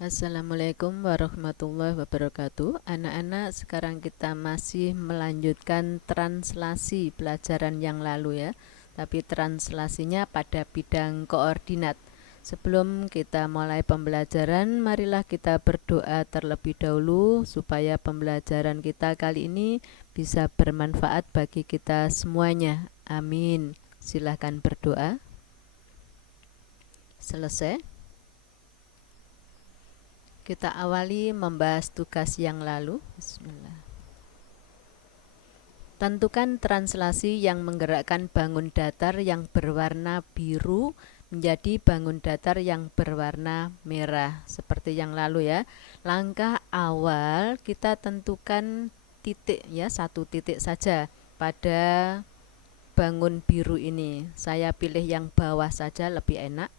Assalamualaikum warahmatullahi wabarakatuh. Anak-anak, sekarang kita masih melanjutkan translasi pelajaran yang lalu ya. Tapi translasinya pada bidang koordinat. Sebelum kita mulai pembelajaran, marilah kita berdoa terlebih dahulu supaya pembelajaran kita kali ini bisa bermanfaat bagi kita semuanya. Amin. Silahkan berdoa. Selesai. Kita awali membahas tugas yang lalu. Bismillah. Tentukan translasi yang menggerakkan bangun datar yang berwarna biru menjadi bangun datar yang berwarna merah. Seperti yang lalu ya. Langkah awal kita tentukan titik ya, satu titik saja pada bangun biru ini. Saya pilih yang bawah saja lebih enak.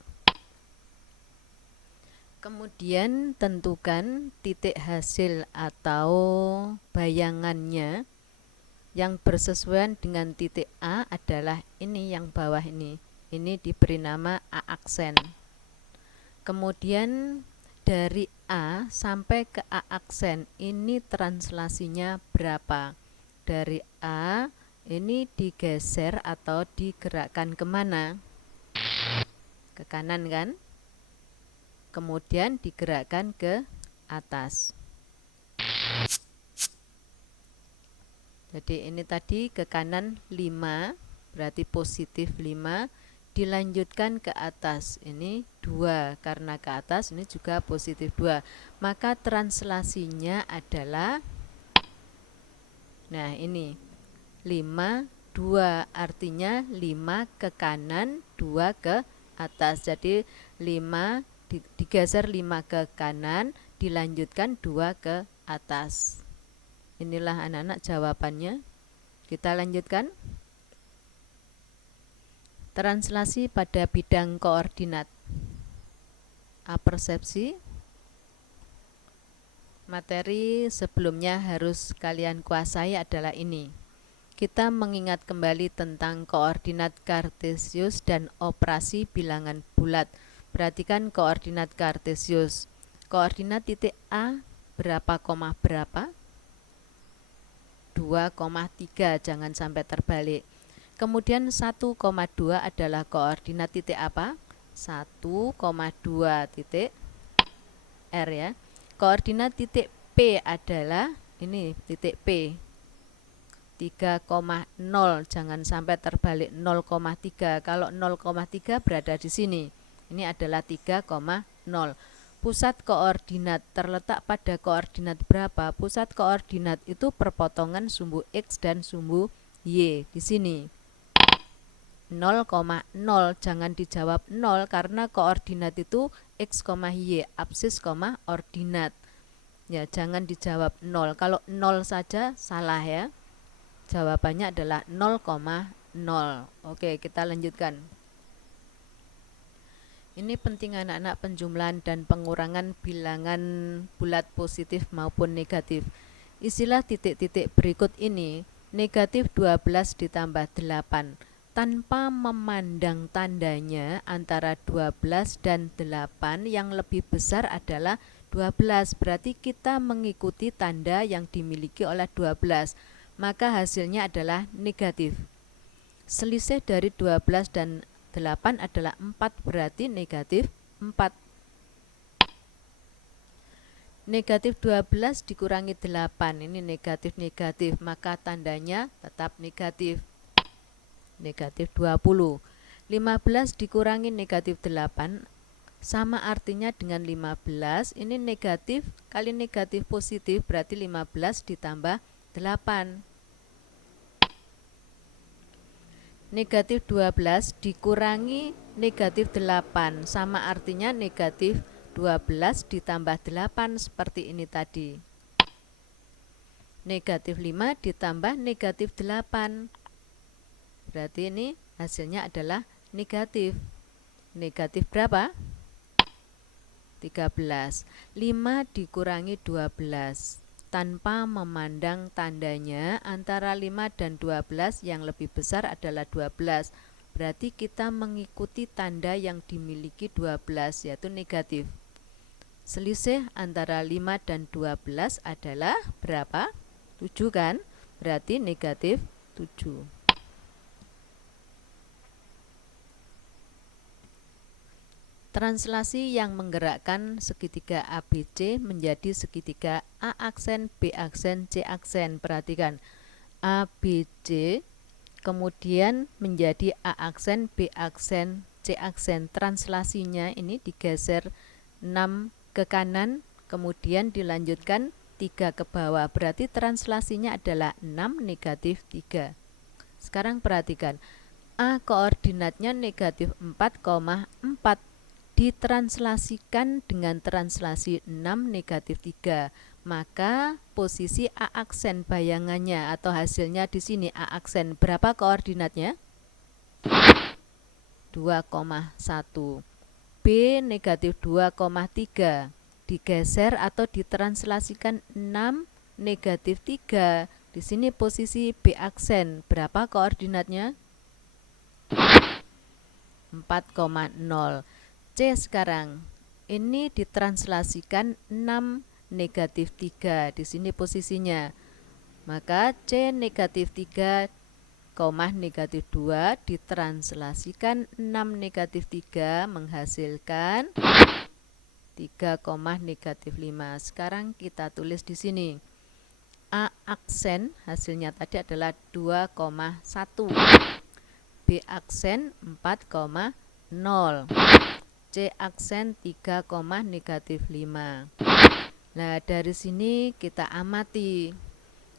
Kemudian tentukan titik hasil atau bayangannya yang bersesuaian dengan titik A adalah ini yang bawah ini. Ini diberi nama A aksen. Kemudian dari A sampai ke A aksen ini translasinya berapa? Dari A ini digeser atau digerakkan kemana? Ke kanan kan? Kemudian digerakkan ke atas. Jadi ini tadi ke kanan 5, berarti positif 5, dilanjutkan ke atas, ini 2, karena ke atas ini juga positif 2. Maka translasinya adalah, nah ini 5, 2, artinya 5 ke kanan, 2 ke atas. Jadi 5 digeser 5 ke kanan, dilanjutkan 2 ke atas. Inilah anak-anak jawabannya. Kita lanjutkan. Translasi pada bidang koordinat. Apersepsi. Materi sebelumnya harus kalian kuasai adalah ini. Kita mengingat kembali tentang koordinat Kartesius dan operasi bilangan bulat. Perhatikan koordinat Kartesius. Koordinat titik A berapa koma berapa? 2,3, jangan sampai terbalik. Kemudian 1,2 adalah koordinat titik apa? 1,2 titik R ya. Koordinat titik P adalah ini titik P 3,0, jangan sampai terbalik 0,3. Kalau 0,3 berada di sini. Ini adalah 3,0. Pusat koordinat terletak pada koordinat berapa? Pusat koordinat itu perpotongan sumbu X dan sumbu Y di sini. 0,0, jangan dijawab 0 karena koordinat itu X, Y, absis, ordinat. Ya, jangan dijawab 0. Kalau 0 saja salah ya. Jawabannya adalah 0,0. Oke, kita lanjutkan. Ini penting anak-anak, penjumlahan dan pengurangan bilangan bulat positif maupun negatif. Istilah titik-titik berikut ini, negatif 12 ditambah 8. Tanpa memandang tandanya antara 12 dan 8 yang lebih besar adalah 12. Berarti kita mengikuti tanda yang dimiliki oleh 12. Maka hasilnya adalah negatif. Selisih dari 12 dan 8 adalah 4, berarti negatif 4. Negatif 12 dikurangi 8, ini negatif-negatif, maka tandanya tetap negatif. Negatif 20. 15 dikurangi negatif 8 sama artinya dengan 15, ini negatif kali negatif positif, berarti 15 ditambah 8. Negatif 12 dikurangi negatif 8 sama artinya negatif 12 ditambah 8, seperti ini tadi. Negatif 5 ditambah negatif 8, berarti ini hasilnya adalah negatif. Negatif berapa? 13. 5 dikurangi 12. Tanpa memandang tandanya antara 5 dan 12 yang lebih besar adalah 12. Berarti kita mengikuti tanda yang dimiliki 12, yaitu negatif. Selisih antara 5 dan 12 adalah berapa? 7 kan? Berarti negatif 7. Translasi yang menggerakkan segitiga ABC menjadi segitiga A aksen, B aksen, C aksen. Perhatikan, ABC kemudian menjadi A aksen, B aksen, C aksen. Translasinya ini digeser 6 ke kanan, kemudian dilanjutkan 3 ke bawah. Berarti translasinya adalah 6 negatif 3. Sekarang perhatikan, A koordinatnya negatif 4,4, ditranslasikan dengan translasi 6 negatif 3, maka posisi A aksen bayangannya atau hasilnya di sini A aksen berapa koordinatnya? 2,1. B negatif 2,3 digeser atau ditranslasikan 6 negatif 3. Di sini posisi B aksen berapa koordinatnya? 4,0. C sekarang ini ditranslasikan 6 negatif 3, di sini posisinya, maka C negatif 3, negatif 2 ditranslasikan 6 negatif 3 menghasilkan 3, negatif 5. Sekarang kita tulis di sini A aksen hasilnya tadi adalah 2,1, B aksen 4,0, C aksen 3, negatif 5. Nah, dari sini kita amati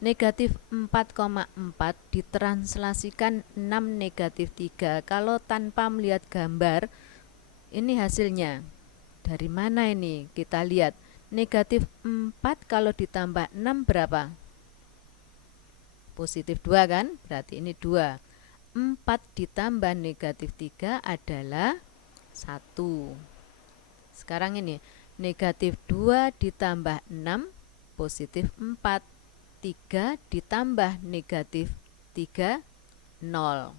negatif 4,4 ditranslasikan 6 negatif 3. Kalau tanpa melihat gambar, ini hasilnya dari mana ini? Kita lihat negatif 4 kalau ditambah 6 berapa? Positif 2 kan? Berarti ini 2. 4 ditambah negatif 3 adalah 1. Sekarang ini negatif 2 ditambah 6 positif 4. 3 ditambah negatif 3 0.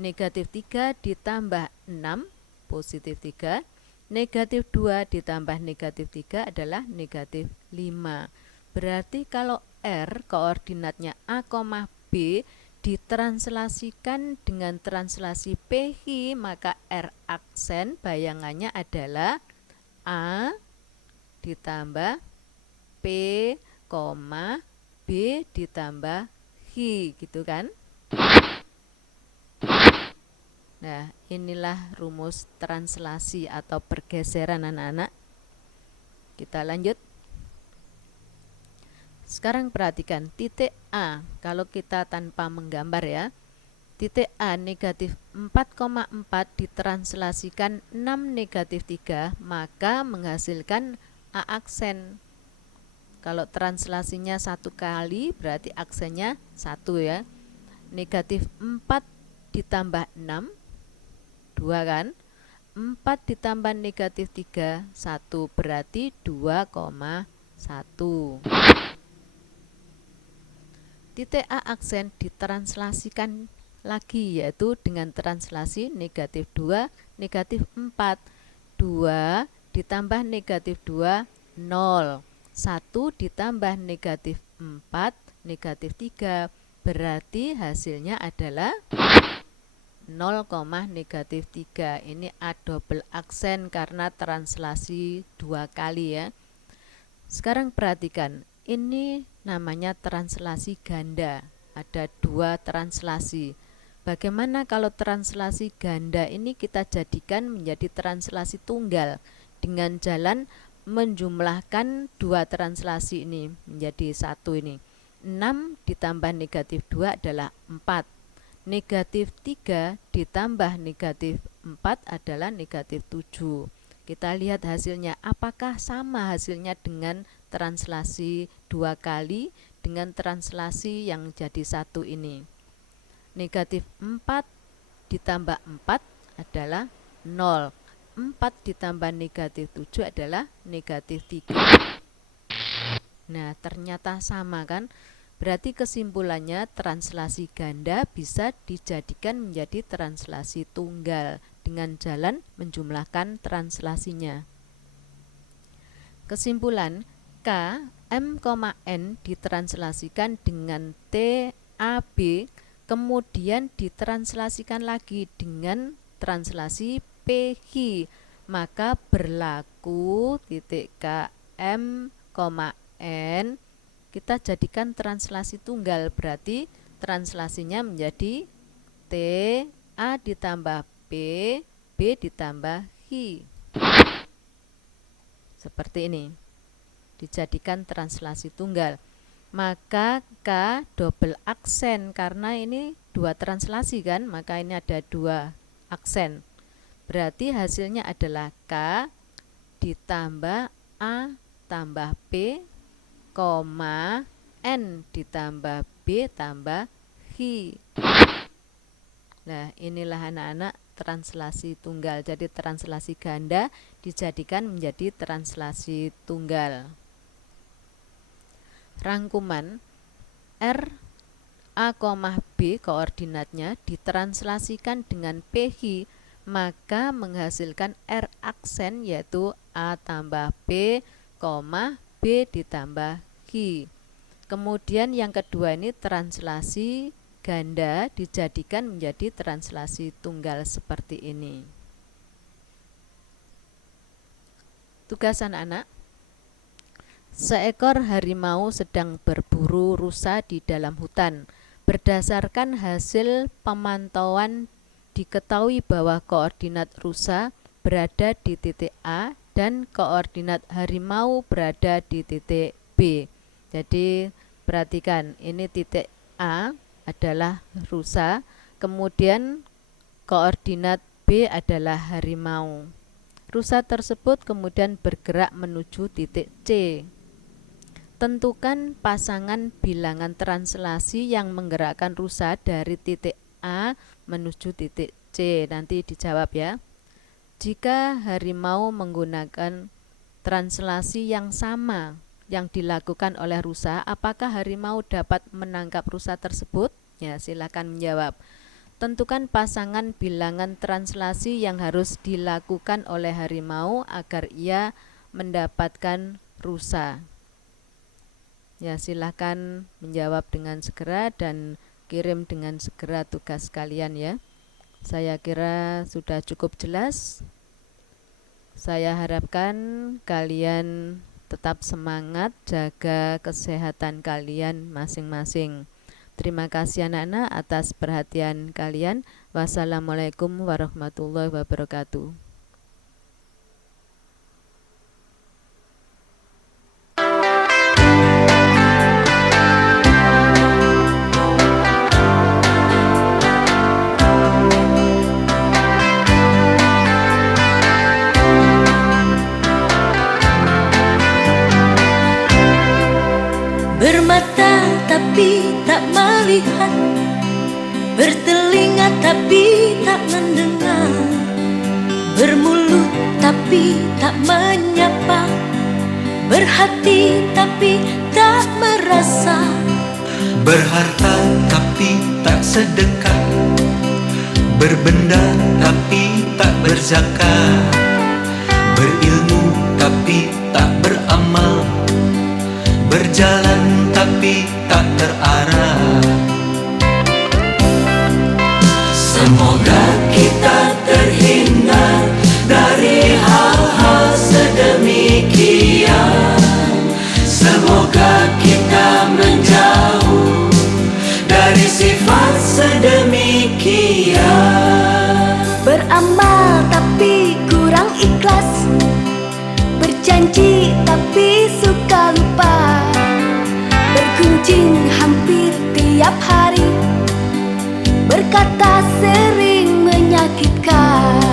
Negatif 3 ditambah 6 positif 3. Negatif 2 ditambah negatif 3 adalah negatif 5. Berarti kalau R koordinatnya A, B ditranslasikan dengan translasi PH, maka R aksen bayangannya adalah A ditambah P, B ditambah H, gitu kan? Nah, inilah rumus translasi atau pergeseran anak-anak. Kita lanjut. Sekarang perhatikan titik A, kalau kita tanpa menggambar ya, titik A negatif 4,4 ditranslasikan 6 negatif 3, maka menghasilkan A aksen. Kalau translasinya 1 kali berarti aksennya 1 ya. Negatif 4 ditambah 6, 2 kan? 4 ditambah negatif 3, 1, berarti 2,1. Titik A aksen ditranslasikan lagi, yaitu dengan translasi negatif 2, negatif 4. 2 ditambah negatif 2, 0. 1 ditambah negatif 4, negatif 3. Berarti hasilnya adalah 0, negatif 3. Ini A double aksen karena translasi 2 kali ya. Sekarang perhatikan, ini namanya translasi ganda. Ada 2 translasi. Bagaimana kalau translasi ganda ini kita jadikan menjadi translasi tunggal dengan jalan menjumlahkan 2 translasi ini menjadi 1 ini. 6 ditambah negatif 2 adalah 4. Negatif 3 ditambah negatif 4 adalah negatif 7. Kita lihat hasilnya, apakah sama hasilnya dengan translasi 2 kali dengan translasi yang jadi 1 ini. Negatif 4 ditambah 4 adalah 0. 4 ditambah negatif 7 adalah negatif 3. Nah, ternyata sama kan? Berarti kesimpulannya translasi ganda bisa dijadikan menjadi translasi tunggal dengan jalan menjumlahkan translasinya. Kesimpulan, K, M, N ditranslasikan dengan T, A, B, kemudian ditranslasikan lagi dengan translasi PH, maka berlaku titik K, M, N kita jadikan translasi tunggal, berarti translasinya menjadi T, A ditambah B, B ditambah H. Seperti ini, dijadikan translasi tunggal. Maka K double aksen, karena ini dua translasi kan, maka ini ada dua aksen. Berarti hasilnya adalah K ditambah A tambah P, N ditambah B tambah H. Nah, inilah anak-anak translasi tunggal. Jadi translasi ganda dijadikan menjadi translasi tunggal. Rangkuman, R, A, B koordinatnya ditranslasikan dengan PH, maka menghasilkan R aksen yaitu A tambah B, B ditambah H. Kemudian yang kedua ini translasi ganda dijadikan menjadi translasi tunggal seperti ini. Tugas anak-anak, seekor harimau sedang berburu rusa di dalam hutan. Berdasarkan hasil pemantauan diketahui bahwa koordinat rusa berada di titik A dan koordinat harimau berada di titik B. Jadi perhatikan, ini titik A adalah rusa, kemudian koordinat B adalah harimau. Rusa tersebut kemudian bergerak menuju titik C. Tentukan pasangan bilangan translasi yang menggerakkan rusa dari titik A menuju titik C. Nanti dijawab ya. Jika harimau menggunakan translasi yang sama yang dilakukan oleh rusa, apakah harimau dapat menangkap rusa tersebut? Ya, silakan menjawab. Tentukan pasangan bilangan translasi yang harus dilakukan oleh harimau agar ia mendapatkan rusa. Ya, silakan menjawab dengan segera dan kirim dengan segera tugas kalian ya. Saya kira sudah cukup jelas. Saya harapkan kalian tetap semangat, jaga kesehatan kalian masing-masing. Terima kasih anak-anak atas perhatian kalian. Wassalamualaikum warahmatullahi wabarakatuh. Bermata tapi tak melihat, bertelinga tapi tak mendengar, bermulut tapi tak menyapa, berhati tapi tak merasa, berharta tapi tak sedekah, berbenda tapi tak berzakat, berilmu tapi tak beramal, berjalan tapi tak terarah. Semoga kita terhindar dari hal-hal sedemikian. Semoga kita menjauh dari sifat sedemikian. beramal tapi kurang ikhlas, berjanji tapi suka lupa, bergunjing hampir tiap hari, berkata sering menyakitkan.